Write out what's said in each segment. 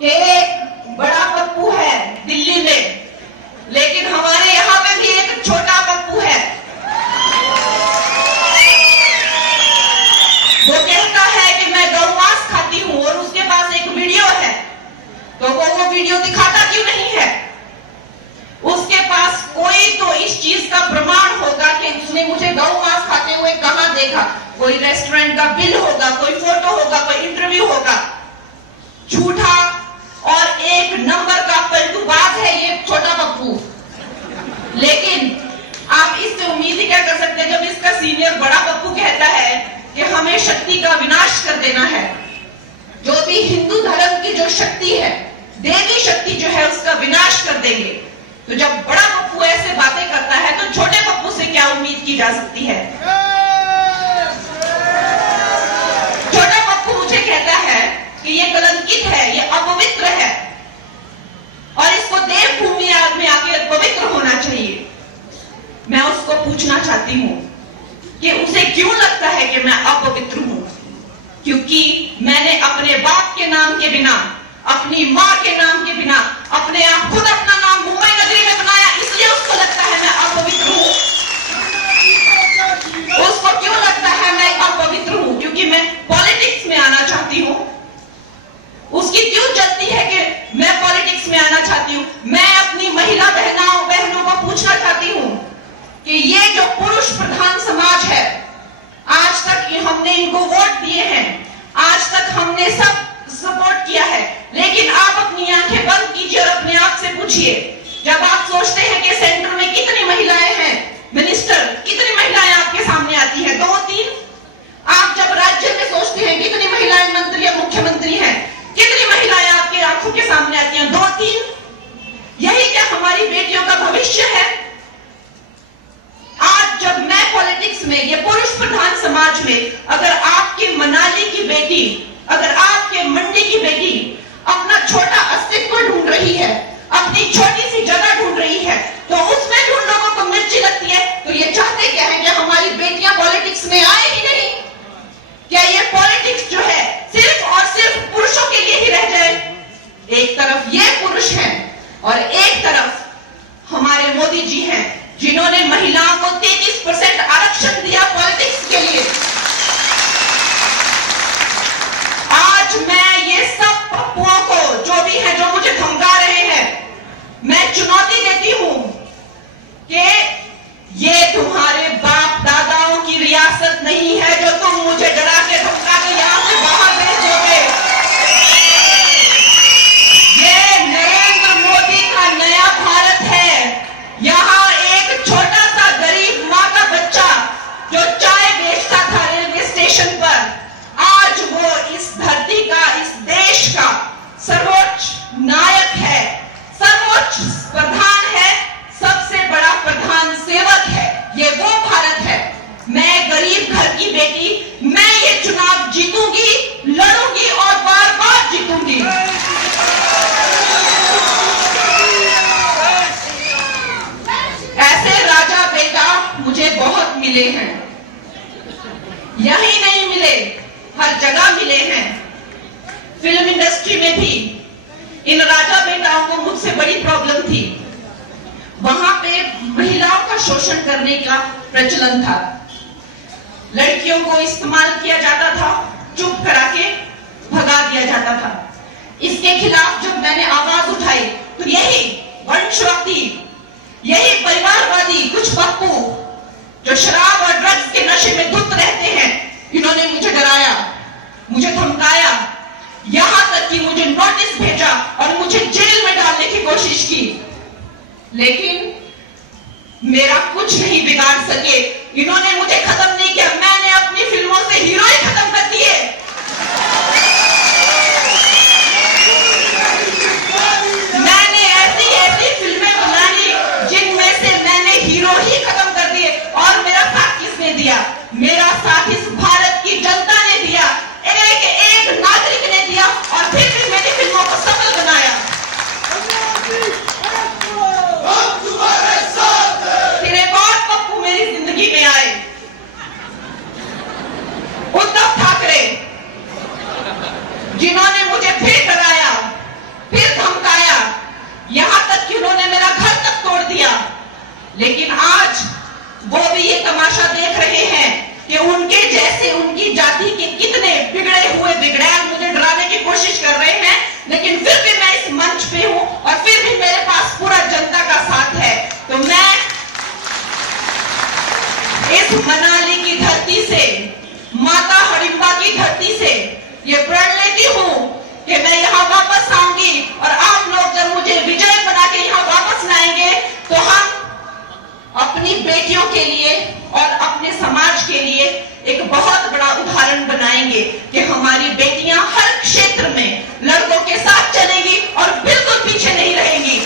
कि एक बड़ा पप्पू है दिल्ली में, लेकिन हमारे यहां पे भी एक छोटा पप्पू है। वो कहता है कि मैं गौ मांस खाती हूं और उसके पास एक वीडियो है, तो वो वीडियो दिखाता क्यों नहीं है? उसके पास कोई तो इस चीज का प्रमाण होगा कि उसने मुझे गौ मांस खाते हुए कहां देखा। कोई रेस्टोरेंट का बिल होगा, कोई फोटो होगा, कोई इंटरव्यू होगा। झूठा और एक नंबर का पलटूबाज है ये छोटा पप्पू। लेकिन आप इससे उम्मीद ही क्या कर सकते हैं जब इसका सीनियर बड़ा पप्पू कहता है कि हमें शक्ति का विनाश कर देना है। जो भी हिंदू धर्म की जो शक्ति है, देवी शक्ति जो है, उसका विनाश कर देंगे। तो जब बड़ा पप्पू ऐसे बातें करता है तो छोटे पप्पू से क्या उम्मीद की जा सकती है? छोटा पप्पू मुझे कहता है कि ये कलंकित है, ये अपवित्र है और इसको देवभूमि में आके पवित्र होना चाहिए। मैं उसको पूछना चाहती हूं कि उसे क्यों लगता है कि मैं अपवित्र हूं? क्योंकि मैंने अपने बाप के नाम के बिना, अपनी मां के नाम के बिना, अपने आप खुद अपना नाम मुंबई नगरी में बनाया, इसलिए उसको लगता है मैं अपवित्र हूं। उसको क्यों लगता है मैं अपवित्र हूं? क्योंकि मैं पॉलिटिक्स में आना चाहती हूं। उसकी क्यों जल्दी है कि मैं पॉलिटिक्स में आना चाहती हूं? मैं अपनी महिला बहनों को पूछना चाहती हूं कि ये जो पुरुष प्रधान समाज है, आज तक हमने इनको वोट दिए हैं, आज तक हमने सब सपोर्ट किया है, लेकिन आप अपनी आंखें बंद कीजिए और अपने आप से पूछिए, जब आप सोचते हैं कि सेंटर में कितनी महिलाएं हैं, मिनिस्टर कितनी महिलाएं आपके सामने आती हैं? 2-3। आप जब राज्य में सोचते हैं कितनी महिलाएं मंत्री या मुख्यमंत्री हैं, कितनी महिलाएं आपके आंखों के सामने आती हैं? 2-3। यही क्या हमारी बेटियों का भविष्य है? आज जब मैं पॉलिटिक्स में, ये पुरुष प्रधान समाज में, अगर आपकी मनाली की बेटी, अगर आपके मंडी की बेटी अपना छोटा अस्तित्व ढूंढ रही है, अपनी छोटी सी जगह ढूंढ रही है, तो उसमें भी उन लोगों को मिर्ची लगती है। तो ये चाहते क्या है कि हमारी बेटियां पॉलिटिक्स में आए ही नहीं? क्या ये पॉलिटिक्स जो है सिर्फ और सिर्फ पुरुषों के लिए ही रह जाए? एक तरफ ये पुरुष हैं और एक तरफ हमारे मोदी जी हैं, जिन्होंने महिलाओं को 33% आरक्षण दिया पॉलिटिक्स के लिए। आज मैं ये सब पप्पुओं को, जो भी है, जो मुझे धमका रहे हैं, मैं चुनौती देती हूं कि ये तुम्हारे बाप दादाओं की रियासत नहीं है जो तुम मुझे डरा के धमका के यहां से बाहर भेज दोगे। ये नरेंद्र मोदी का नया भारत है। यहां एक छोटा सा गरीब मां का बच्चा जो चाय बेचता था रेलवे स्टेशन पर, आज वो इस धरती का, इस देश का सर्वोच्च नायक है, सर्वोच्च प्रधान है, सबसे बड़ा प्रधान सेवक है। ये वो भारत है। मैं गरीब घर की बेटी, मैं ये चुनाव जीतूंगी, लड़ूंगी और बार बार जीतूंगी। ऐसे राजा बेटा मुझे बहुत मिले हैं, यही नहीं मिले, हर जगह मिले हैं। फिल्म इंडस्ट्री में भी इन राजा बेटाओं को मुझसे बड़ी प्रॉब्लम थी। वहां पे महिलाओं का शोषण करने का प्रचलन था, लड़कियों को इस्तेमाल किया जाता था, चुप करा के भगा दिया जाता था। इसके खिलाफ जब मैंने आवाज उठाई तो यही वंशवादी, यही परिवारवादी कुछ पप्पू जो शराब और ड्रग्स के नशे में धुत रहते हैं, इन्होंने मुझे डराया, मुझे धमकाया, यहां तक कि मुझे नोटिस भेजा और मुझे जेल में डालने की कोशिश की। लेकिन मेरा कुछ नहीं बिगाड़ सके। इन्होंने मुझे खत्म नहीं किया। मैंने अपनी फिल्मों से हीरो ही खत्म कर दिए। मैंने ऐसी ऐसी फिल्में बना ली जिनमें से मैंने हीरो ही खत्म कर दिए। और मेरा साथ किसने दिया? मेरा साथ इस भारत की जनता ने दिया, एक एक नागरिक ने दिया, और फिर भी मेरी फिल्मों को सफल बनाया। फिर एक और पप्पू मेरी जिंदगी में आए, उद्धव लेकिन आज वो भी ये तमाशा देख रहे हैं कि उनके जैसे उनकी जाति के कितने बिगड़े हुए बिगड़ैल मुझे डराने की कोशिश कर रहे हैं, लेकिन फिर भी मैं इस मंच पे हूं और फिर भी मेरे पास पूरा जनता का साथ है। तो मैं इस मनाली की धरती से, माता हडिम्बा की धरती से ये प्रण लेती हूं कि मैं यहां वापस आऊंगी और आप लोग जब मुझे विजय बना के यहां वापस लाएंगे तो हम अपनी बेटियों के लिए और अपने समाज के लिए एक बहुत बड़ा उदाहरण बनाएंगे कि हमारी बेटियां हर क्षेत्र में लड़कों के साथ चलेंगी और बिल्कुल पीछे नहीं रहेंगी।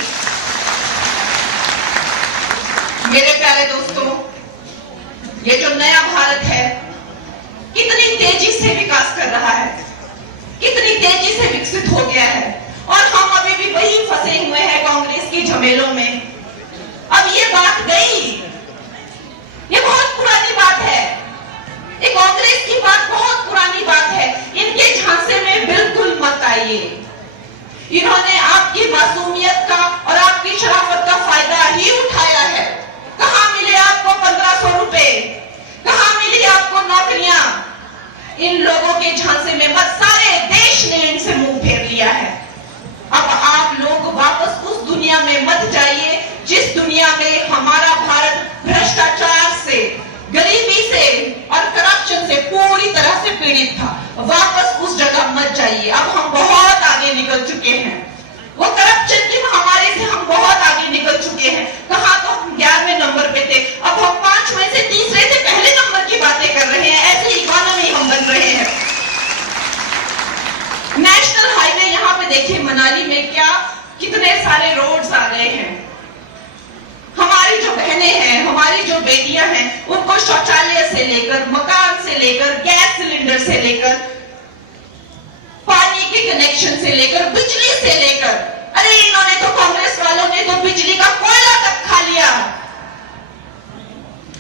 मेरे प्यारे दोस्तों, ये जो नया भारत है कितनी तेजी से विकास कर रहा है, कितनी तेजी से विकसित हो गया है और हम अभी भी वही फंसे हुए हैं कांग्रेस की झमेलों में। अब ये बात गई, ये बहुत पुरानी बात है, ये कांग्रेस की बात बहुत पुरानी बात है। इनके झांसे में बिल्कुल मत आइए। इन्होंने आपकी मासूमियत का और आपकी शराफत का फायदा ही उठाया है। कहां मिले आपको 1500 रुपए, कहां मिली आपको नौकरियां? इन लोगों के झांसे में मत, सारे देश ने इनसे मुंह फेर लिया है। अब आप लोग वापस उस दुनिया में मत जाइए जिस दुनिया में हमारा भारत भ्रष्टाचार से, गरीबी से और करप्शन से पूरी तरह से पीड़ित था। वापस उस जगह मत जाइए। अब हम बहुत आगे निकल चुके हैं, वो करप्शन की महामारी से हम बहुत आगे निकल चुके हैं। कहां तो हम 11वें नंबर पे थे, अब हम 5वें से, तीसरे से पहले नंबर की बातें कर रहे हैं। ऐसे इकोनॉमी हम बन रहे हैं। नेशनल हाईवे यहाँ पे देखिए मनाली में क्या कितने सारे रोड्स आ गए हैं। हमारी जो बहनें हैं, हमारी जो बेटियां हैं, उनको शौचालय से लेकर, मकान से लेकर, गैस सिलेंडर से लेकर, पानी के कनेक्शन से लेकर, बिजली से लेकर, अरे इन्होंने तो, कांग्रेस वालों ने तो बिजली का कोयला तक खा लिया।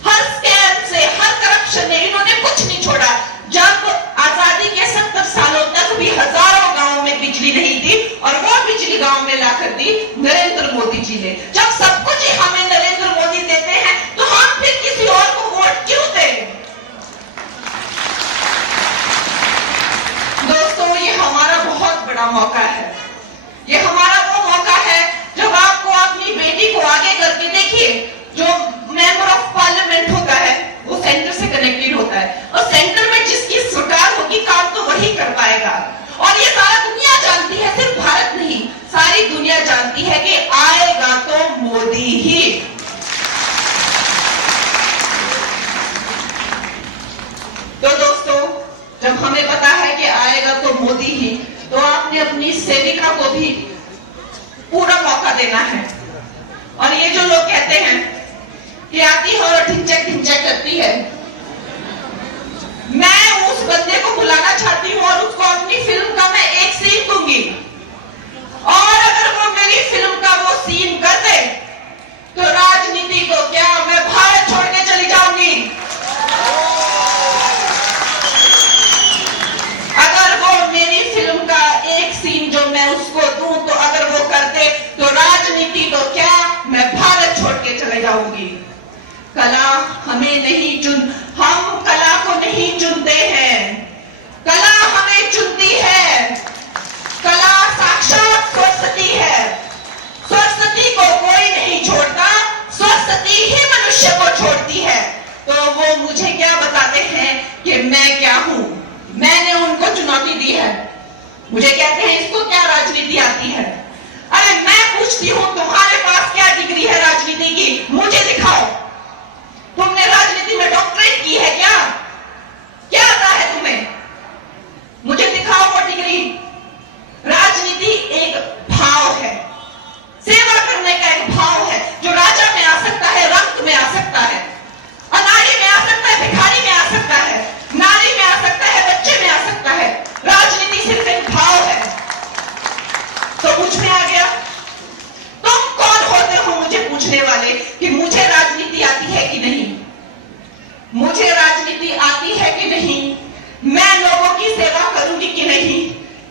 हर स्कैम से, हर करप्शन ने इन्होंने कुछ नहीं छोड़ा। जब आजादी के 70 सालों तक भी हजारों गांवों में बिजली नहीं थी और वो बिजली गांव में लाकर दी नरेंद्र मोदी जी ने। जब सब कुछ ही हमें नरेंद्र मोदी देते हैं तो हम फिर किसी और को वोट क्यों दें? दोस्तों, ये हमारा बहुत बड़ा मौका है। ये हमारा वो मौका है जब आपको अपनी बेटी को आगे करके, देखिए जो मेंबर ऑफ पार्लियामेंट होता है वो सेंटर से कनेक्टेड होता है और सेंटर में जिसकी सरकार होगी काम तो वही कर पाएगा। और ये सारा दुनिया जानती है, सिर्फ भारत नहीं, सारी दुनिया जानती है कि आएगा तो मोदी ही। तो दोस्तों, जब हमें पता है कि आएगा तो मोदी ही, तो आपने अपनी सेविका को भी पूरा मौका देना है। और ये जो लोग कहते हैं कि आती है और ढिंचक ढिंचक करती है, मैं उस बंदे को बुलाना चाहती हूँ और उसको अपनी फिल्म का मैं एक सीन दूंगी और अगर वो मेरी फिल्म का वो सीन कर दे तो राजनीति को क्या, मैं भारत छोड़ के चली जाऊंगी। अगर वो मेरी फिल्म का एक सीन जो मैं उसको दूं तो अगर वो कर दे तो राजनीति तो क्या, मैं भारत छोड़ के चले जाऊंगी। कला हमें नहीं हम कला को नहीं चुनते हैं, कला हमें चुनती है। कला साक्षात सरस्वती है। सरस्वती को कोई नहीं छोड़ता, सरस्वती ही मनुष्य को छोड़ती है। तो वो मुझे क्या बताते हैं कि मैं क्या हूं? मैंने उनको चुनौती दी है। मुझे कहते हैं इसको क्या राजनीति आती है? अरे मैं पूछती हूं तुम्हारे पास क्या डिग्री है राजनीति की? मुझे दिखाओ। तुमने राजनीति में डॉक्टरेट की है क्या? क्या आता है तुम्हें? मुझे दिखाओ वो डिग्री। राजनीति एक भाव है, सेवा करने का एक भाव है जो राजा में आ सकता है, रंक में आ सकता है, अनाड़ी में आ सकता है, भिखारी में आ सकता है, नारी में आ सकता है, बच्चे में आ सकता है। राजनीति सिर्फ एक भाव है। तो मुझ में आ गया। तुम कौन होते हो मुझे पूछने वाले कि मुझे राजनीति आती है कि नहीं? मुझे राजनीति आती है कि नहीं, मैं लोगों की सेवा करूंगी कि नहीं,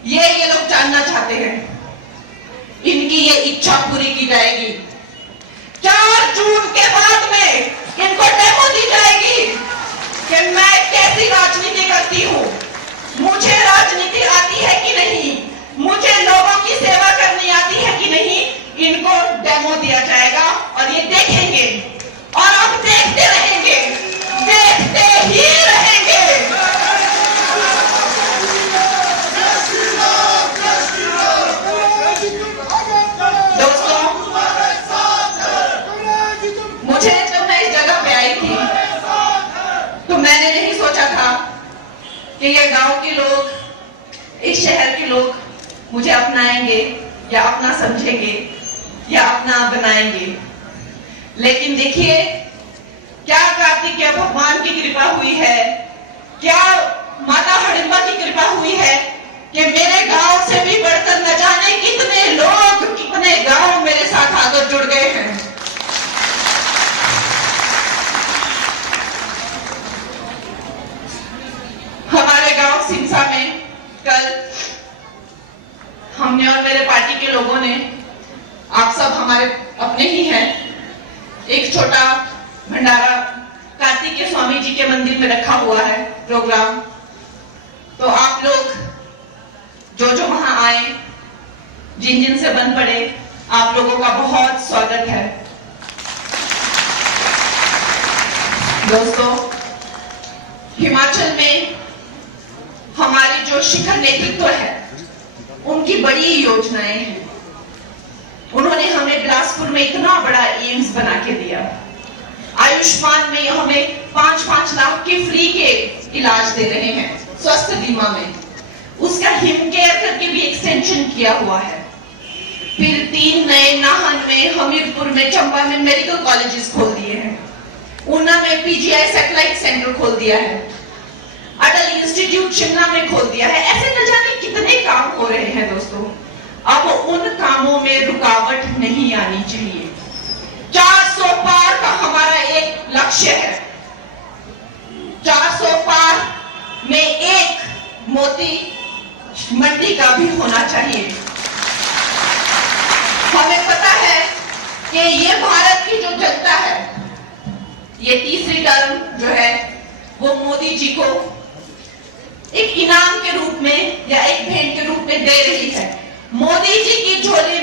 ये लोग जानना चाहते हैं। इनकी ये इच्छा पूरी की जाएगी। 4 जून के बाद में इनको डेमो दी जाएगी कि मैं कैसी राजनीति करती हूं, मुझे राजनीति आती है कि नहीं, मुझे लोगों की सेवा करनी आती है कि नहीं। इनको डेमो दिया जाएगा और ये देखेंगे और अब देखते रहेंगे, देखते ही रहेंगे। दोस्तों, मुझे जब मैं इस जगह पे आई थी तो मैंने नहीं सोचा था कि ये गांव के लोग, इस शहर के लोग मुझे अपनाएंगे या अपना समझेंगे या अपना बनाएंगे। लेकिन देखिए क्या कार्तिकेय भगवान की कृपा हुई है, क्या माता हडिम्बा की कृपा हुई है कि मेरे गांव से भी बढ़कर न जाने कितने लोग, कितने गांव मेरे साथ आकर जुड़ गए हैं। हमारे गांव सिमसा में कल हमने और मेरे पार्टी के लोगों ने, आप सब हमारे अपने ही हैं, एक छोटा भंडारा कार्तिकेय स्वामी जी के मंदिर में रखा हुआ है प्रोग्राम। तो आप लोग जो जो वहां आए, जिन जिन से बन पड़े, आप लोगों का बहुत स्वागत है। दोस्तों, हिमाचल में हमारी जो शिखर नेतृत्व है उनकी बड़ी योजनाएं हैं। उन्होंने हमें बिलासपुर में इतना बड़ा एम्स बना के दिया, आयुष्मान में हमें 5-5 लाख के फ्री के इलाज दे रहे हैं स्वास्थ्य बीमा में, उसका हिम केयर करके भी एक्सटेंशन किया हुआ है। फिर 3 नए नाहन में, हमीरपुर में, चंबा में मेडिकल कॉलेजेस खोल दिए हैं, ऊना में पीजीआई सैटेलाइट सेंटर खोल दिया है, अटल इंस्टीट्यूट शिमला में खोल दिया है। ऐसे न जाने कितने काम हो रहे हैं दोस्तों। अब उन कामों में रुकावट नहीं आनी चाहिए। 400 पार का हमारा एक लक्ष्य है। 400 पार में एक मोती मंडी का भी होना चाहिए। हमें पता है कि ये भारत की जो जनता है, ये तीसरी टर्म जो है वो मोदी जी को एक इनाम के रूप में या एक भेंट के रूप में दे रही है। मोदी जी की झोली